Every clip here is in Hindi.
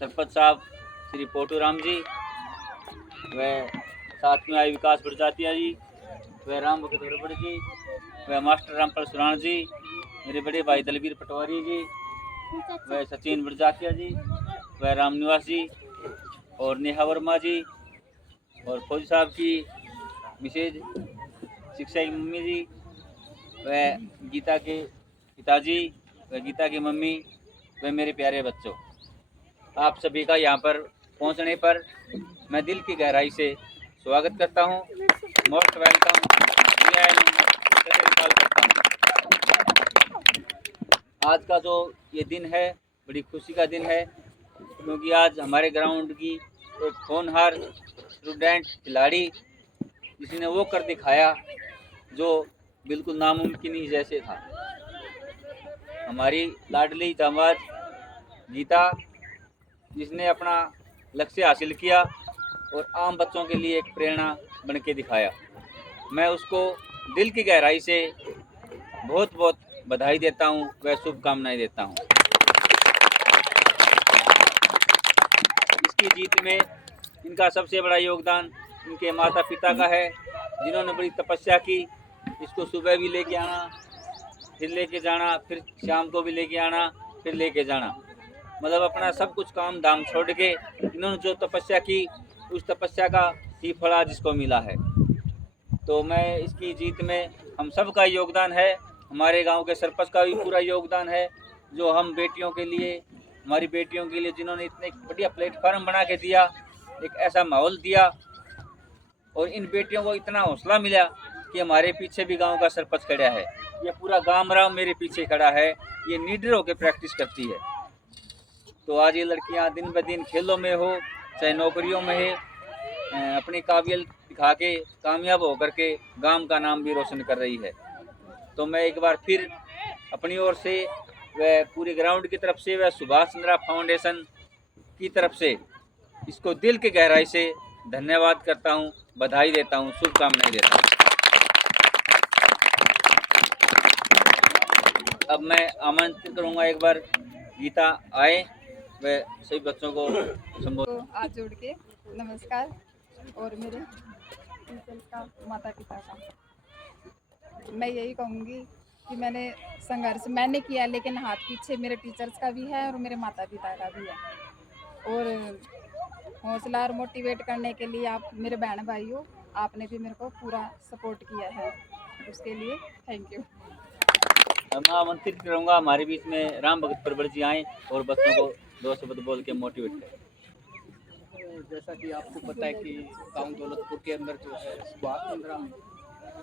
सरपंच साहब श्री पोटू राम जी, व साथ में आए विकास प्रजातिया जी, व राम भगत बड़बड़ जी, व मास्टर रामपाल सुराण जी, मेरे बड़े भाई दलबीर पटवारी जी, व सचिन प्रजातिया जी, व राम निवास जी, और नेहा वर्मा जी, और फौजी साहब की मिसेज शिक्षा की मम्मी जी, व गीता के पिताजी, व गीता की मम्मी, व मेरे प्यारे बच्चों, आप सभी का यहाँ पर पहुँचने पर मैं दिल की गहराई से स्वागत करता हूँ। मोस्ट वेलकम करता हूँ। आज का जो ये दिन है बड़ी खुशी का दिन है, क्योंकि आज हमारे ग्राउंड की एक होनहार स्टूडेंट खिलाड़ी जिसने वो कर दिखाया जो बिल्कुल नामुमकिन ही जैसे था। हमारी लाडली जाबाज गीता, जिसने अपना लक्ष्य हासिल किया और आम बच्चों के लिए एक प्रेरणा बन के दिखाया। मैं उसको दिल की गहराई से बहुत बहुत बधाई देता हूँ व शुभकामनाएं देता हूँ। इसकी जीत में इनका सबसे बड़ा योगदान इनके माता पिता का है, जिन्होंने बड़ी तपस्या की। इसको सुबह भी लेके आना, फिर लेके जाना, फिर शाम को भी लेके आना, फिर लेके जाना, मतलब अपना सब कुछ काम धाम छोड़ के इन्होंने जो तपस्या की, उस तपस्या का ही फल आज इसको मिला है। तो मैं इसकी जीत में हम सब का योगदान है, हमारे गांव के सरपंच का भी पूरा योगदान है, जो हम बेटियों के लिए, हमारी बेटियों के लिए जिन्होंने इतने बढ़िया प्लेटफार्म बना के दिया, एक ऐसा माहौल दिया, और इन बेटियों को इतना हौसला मिला कि हमारे पीछे भी गाँव का सरपंच खड़ा है। ये पूरा गाँव मेरे पीछे खड़ा है, ये निडर होकर प्रैक्टिस करती है। तो आज ये लड़कियां दिन ब दिन खेलों में हो चाहे नौकरियों में है, अपनी काबिलियत दिखा के कामयाब होकर के गांव का नाम भी रोशन कर रही है। तो मैं एक बार फिर अपनी ओर से व पूरे ग्राउंड की तरफ से व सुभाष चंद्रा फाउंडेशन की तरफ से इसको दिल की गहराई से धन्यवाद करता हूं, बधाई देता हूं, शुभकामनाएं देता हूं। अब मैं आमंत्रित करूंगा एक बार गीता आए वे सभी बच्चों को संबोधित। तो हाथ जोड़ के नमस्कार, और मेरे टीचर्स का, माता पिता का मैं यही कहूँगी कि मैंने संघर्ष मैंने किया, लेकिन हाथ पीछे मेरे टीचर्स का भी है और मेरे माता पिता का भी है। और हौसला और मोटिवेट करने के लिए आप मेरे बहन भाई हो, आपने भी मेरे को पूरा सपोर्ट किया है, उसके लिए थैंक यू। मैं आमंत्रित करूँगा हमारे बीच में राम भगत बड़बड़ जी आएँ और बच्चों को दो शब्द बोल के मोटिवेट करें। जैसा कि आपको पता है कि गांव दौलतपुर के अंदर जो है सुभाष चंद्रा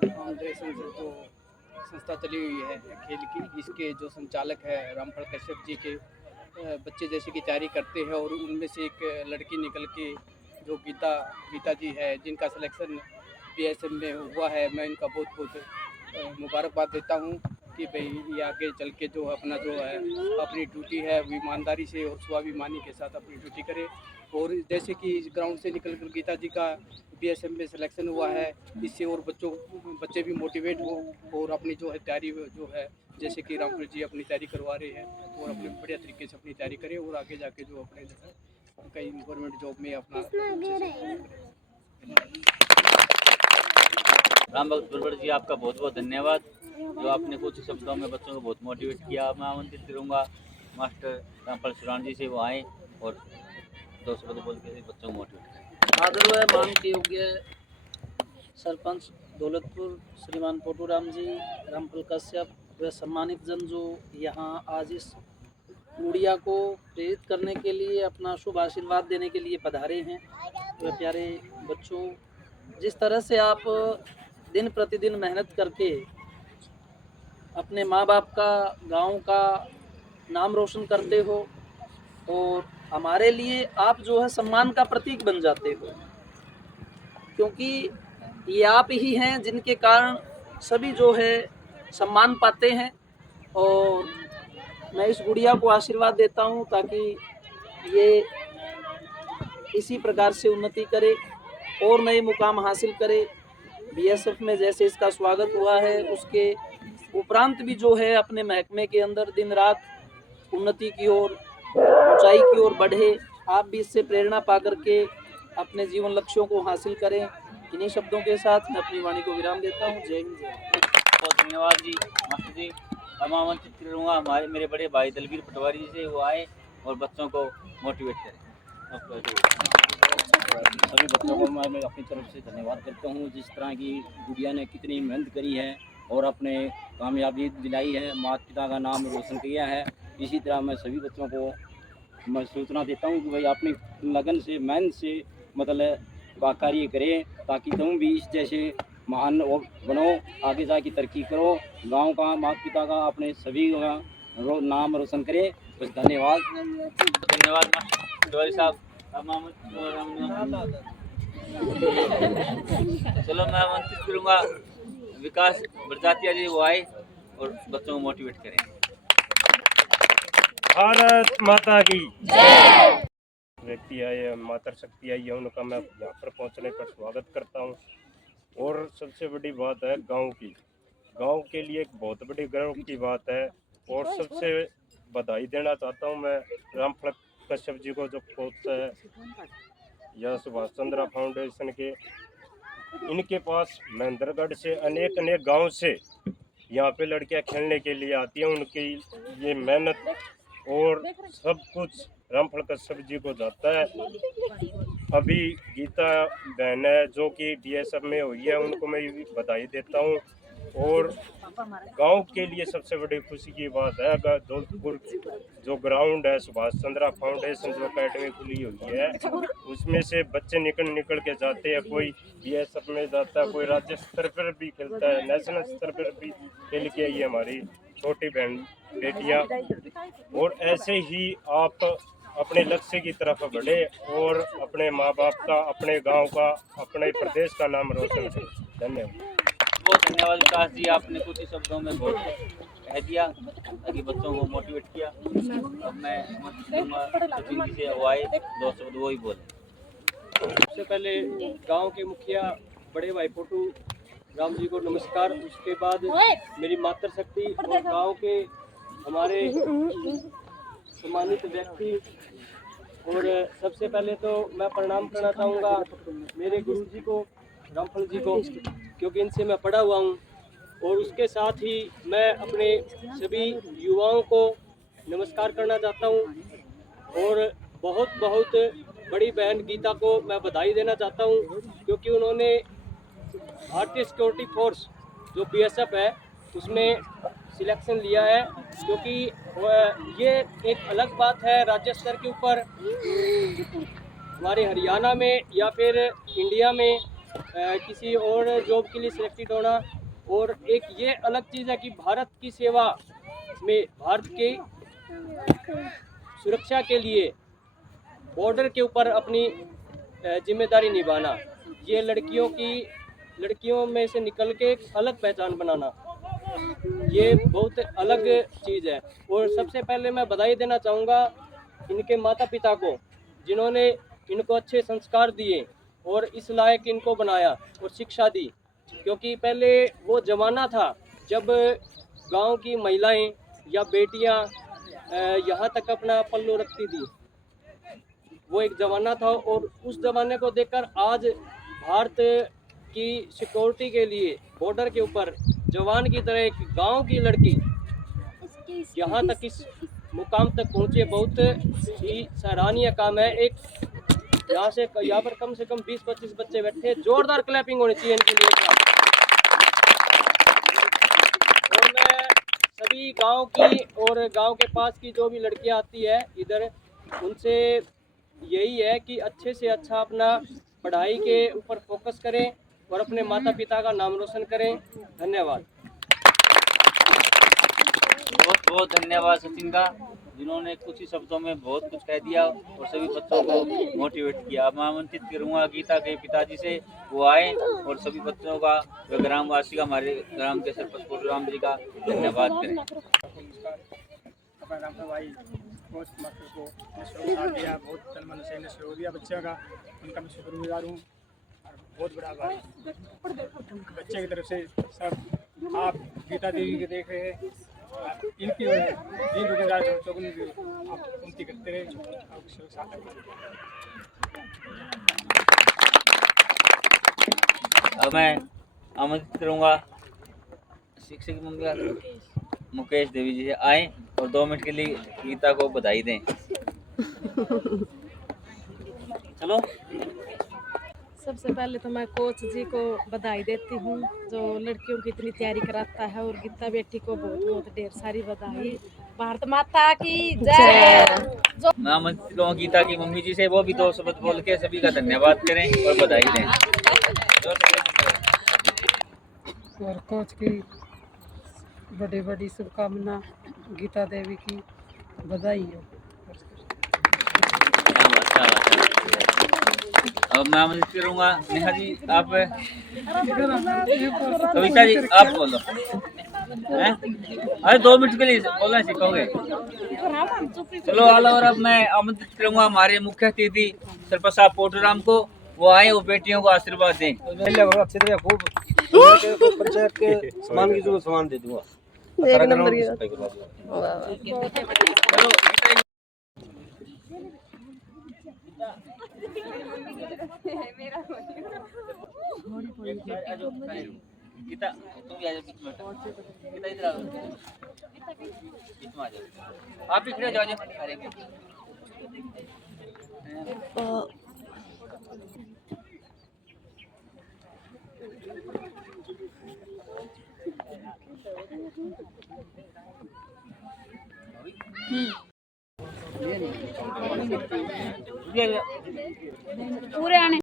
फाउंडेशन से जो संस्था चली हुई है खेल की, इसके जो संचालक है रामपाल कश्यप जी के बच्चे जैसे की तैयारी करते हैं, और उनमें से एक लड़की निकल के जो गीता जी है, जिनका सिलेक्शन PSM में हुआ है। मैं इनका बहुत बहुत मुबारकबाद देता हूँ कि भाई ये आगे चल के जो अपना जो है अपनी ड्यूटी है ईमानदारी से और स्वाभिमानी के साथ अपनी ड्यूटी करे। और जैसे कि इस ग्राउंड से निकल कर गीता जी का PSM में सिलेक्शन हुआ है, इससे और बच्चे भी मोटिवेट हो और अपनी जो है तैयारी जो है, जैसे कि रामपुर जी अपनी तैयारी करवा रहे हैं, और अपने बढ़िया तरीके से अपनी तैयारी करें और आगे जाके जो अपने जो है कई गवर्नमेंट जॉब में अपना। राम भगत बड़बड़ जी, आपका बहुत बहुत धन्यवाद, जो आपने कुछ शब्दों में बच्चों को बहुत मोटिवेट किया। मैं आमंत्रित करूँगा मास्टर रामपाल सुराण जी से वो आएँ और दो शब्द बोल के बच्चों को मोटिवेट करें। आदर व मान के योग्य सरपंच दौलतपुर श्रीमान पोटूराम जी, रामफल कश्यप व सम्मानित जन जो यहाँ आज इस गुड़िया को प्रेरित करने के लिए अपना शुभ आशीर्वाद देने के लिए पधारे हैं। वह प्यारे बच्चों, जिस तरह से आप दिन प्रतिदिन मेहनत करके अपने माँ बाप का, गांव का नाम रोशन करते हो और हमारे लिए आप जो है सम्मान का प्रतीक बन जाते हो, क्योंकि ये आप ही हैं जिनके कारण सभी जो है सम्मान पाते हैं। और मैं इस गुड़िया को आशीर्वाद देता हूँ ताकि ये इसी प्रकार से उन्नति करे और नए मुकाम हासिल करे। बीएसएफ में जैसे इसका स्वागत हुआ है, उसके उपरांत भी जो है अपने महकमे के अंदर दिन रात उन्नति की ओर, ऊंचाई की ओर बढ़े। आप भी इससे प्रेरणा पा करके अपने जीवन लक्ष्यों को हासिल करें। इन्हीं शब्दों के साथ मैं अपनी वाणी को विराम देता हूँ। जय हिंद, जय भारत। बहुत धन्यवाद जी मास्टर जी। अब मैं आमंत्रित करूँगा हमारे मेरे बड़े भाई दलवीर पटवारी जी से, वो आए और बच्चों को मोटिवेट करें। सभी बच्चों को मैं अपनी तरफ से धन्यवाद करता हूँ। जिस तरह की गुड़िया ने कितनी मेहनत करी है और अपने कामयाबी दिलाई है, माता पिता का नाम रोशन किया है, इसी तरह मैं सभी बच्चों को मैं सूचना देता हूँ कि भाई अपनी लगन से, मेहनत से मतलब कार्य करें ताकि तुम भी इस जैसे महान बनो, आगे जाके तरक्की करो, गांव का, माता पिता का, अपने सभी का नाम रोशन करें। बस धन्यवाद। धन्यवाद पटवारी साहब। चलो मैं आमंत्रित करूँगा विकास बरजातिया जी, वो आए और बच्चों को मोटिवेट करें। भारत माता की जय। व्यक्ति आए, मातृ शक्ति आई है, उनका मैं यहाँ पर पहुँचने पर स्वागत करता हूँ। और सबसे बड़ी बात है गांव की, गांव के लिए एक बहुत बड़ी गर्व की बात है। और सबसे बधाई देना चाहता हूँ मैं रामफल कश्यप जी को, जो कोच है या सुभाष चंद्रा फाउंडेशन के, इनके पास महेंद्रगढ़ से अनेक गांव से यहाँ पे लड़कियां खेलने के लिए आती हैं। उनकी ये मेहनत और सब कुछ रामफल कश्यप जी को जाता है। अभी गीता बहन है जो कि बीएसएफ में हुई है, उनको मैं बधाई देता हूँ। और गांव के लिए सबसे बड़ी खुशी की बात है, दौलतपुर जो ग्राउंड है, सुभाष चंद्रा फाउंडेशन जो अकेडमी खुली हुई है, उसमें से बच्चे निकल के जाते हैं। कोई बीएसएफ में जाता है, कोई राज्य स्तर पर भी खेलता है, नेशनल स्तर पर भी खेल के आई है हमारी छोटी बहन बेटियां। और ऐसे ही आप अपने लक्ष्य की तरफ बढ़े और अपने माँ बाप का, अपने गांव का, अपने प्रदेश का नाम रोशन करें। धन्यवाद। बहुत धन्यवाद विकास जी, आपने कुछ ही शब्दों में बहुत कह दिया ताकि बच्चों को मोटिवेट किया। अब मैं सचिन जी से, वो आए, दो शब्द वो ही बोले। सबसे पहले गांव के मुखिया बड़े भाई पोटू राम जी को नमस्कार। उसके बाद मेरी मातृ शक्ति और गांव के हमारे सम्मानित व्यक्ति, और सबसे पहले तो मैं प्रणाम करना चाहूँगा मेरे गुरु जी को, रामफल जी को, क्योंकि इनसे मैं पढ़ा हुआ हूँ। और उसके साथ ही मैं अपने सभी युवाओं को नमस्कार करना चाहता हूँ। और बहुत बहुत बड़ी बहन गीता को मैं बधाई देना चाहता हूँ, क्योंकि उन्होंने भारतीय सिक्योरिटी फोर्स जो बीएसएफ है उसमें सिलेक्शन लिया है। क्योंकि ये एक अलग बात है राज्य स्तर के ऊपर, हमारे हरियाणा में या फिर इंडिया में किसी और जॉब के लिए सिलेक्टेड होना, और एक ये अलग चीज़ है कि भारत की सेवा में, भारत की सुरक्षा के लिए बॉर्डर के ऊपर अपनी जिम्मेदारी निभाना, ये लड़कियों में से निकल के एक अलग पहचान बनाना, ये बहुत अलग चीज़ है। और सबसे पहले मैं बधाई देना चाहूँगा इनके माता पिता को, जिन्होंने इनको अच्छे संस्कार दिए और इस लायक इनको बनाया और शिक्षा दी। क्योंकि पहले वो ज़माना था जब गांव की महिलाएं या बेटियां यहाँ तक अपना पल्लू रखती थी, वो एक ज़माना था। और उस ज़माने को देखकर आज भारत की सिक्योरिटी के लिए बॉर्डर के ऊपर जवान की तरह एक गांव की लड़की यहाँ तक इस मुकाम तक पहुँचे, बहुत ही सराहनीय काम है। एक यहाँ पर कम से कम 20-25 बच्चे बैठे हैं। जोरदार क्लैपिंग होनी चाहिए इनके लिए। और मैं सभी गांव की और गांव के पास की जो भी लड़कियां आती है इधर, उनसे यही है कि अच्छे से अच्छा अपना पढ़ाई के ऊपर फोकस करें और अपने माता पिता का नाम रोशन करें। धन्यवाद। बहुत बहुत धन्यवाद सचिन का, जिन्होंने कुछ ही शब्दों में बहुत कुछ कह दिया और सभी बच्चों को मोटिवेट किया। मैं आमंत्रित करूंगा गीता के पिताजी से, वो आए और सभी बच्चों का व ग्रामवासी का, हमारे ग्राम के सरपंच पोटूराम जी का धन्यवाद करें। रामफल भाई बहुत मास्टर को साथ दिया, बहुत तन मन से सहयोग दिया बच्चों का, उनका मैं शुक्रगुजार हूँ। और बहुत बड़ा भाई बच्चे की तरफ से सब आप गीता देवी के देख रहे हैं, इनकी दिन गुजार चौगुन आप उनकी करते रहे, आपके साथ अब मैं आमंत्रित करूंगा शिक्षक मंगल मुकेश देवी जी से आए और 2 मिनट के लिए गीता को बधाई दें। चलो। सबसे पहले तो मैं कोच जी को बधाई देती हूँ जो लड़कियों की इतनी तैयारी कराता है, और गीता बेटी को बहुत बहुत ढेर सारी बधाई। भारत माता की जय। मैं आमंत्रित करूंगा गीता की मम्मी जी से, वो भी 2 शब्द बोल के सभी का धन्यवाद करें और बधाई दें। और कोच की बड़ी बड़ी शुभकामना, गीता देवी की बधाई हो। अब मैं आमंत्रित करूंगा नेहा जी, आप कविता जी आप बोलो। अरे 2 मिनट के लिए बोलना सीखोगे। चलो आला। और अब मैं आमंत्रित करूंगा हमारे मुख्य अतिथि सरपंच साहब पोटूराम को, वो आए और बेटियों को आशीर्वाद दें। अच्छी तरह खूब पंचायत के सामान की जो सामान दे दूंगा, 1 नंबर की चलो गीता तुम भी आ जाओ बीच में। गीता इधर आओ, बीच में आ जाओ। आप भी खड़े हो जाओ। अरे पूरे आने